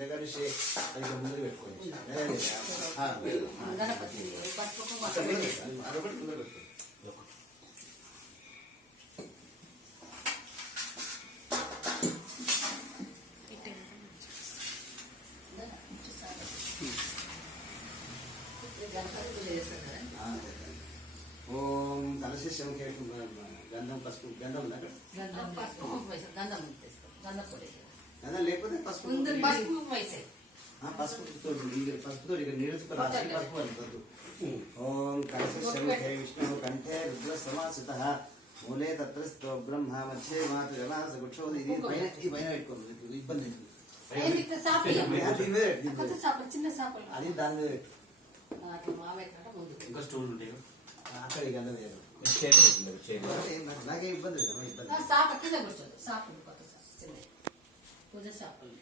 జగరిషి అది ముందు పెట్టుకోండి. గణపతి అదొకటి ముందు పెట్టుకోండి. ఓం కలశిష్యం గంధం పసుపు గంధం ఉంది అక్కడ. గంధం లేకపోతే పసుపు పసుపుతో ఇక్కడ నీళ్ళతో రాసి పసుపు అనుకోద్దు. ఓం కలశిష్యం హే విష్ణు కంఠే రుద్ర సమాసితః మూలే తత్రస్థో బ్రహ్మ మధ్యే మాతృ జలాస గుక్షోది. ఇది పైన ఈ పైన పెట్టుకోండి, ఇబ్బంది అది దాని మీద పెట్టు. ఇంకా స్టూల్ ఉంటాయి అక్కడ గంధం లేదు, నాకే ఇబ్బంది లేదు. సాప కింద కూర్చోదు, సాప పూజ సాపలు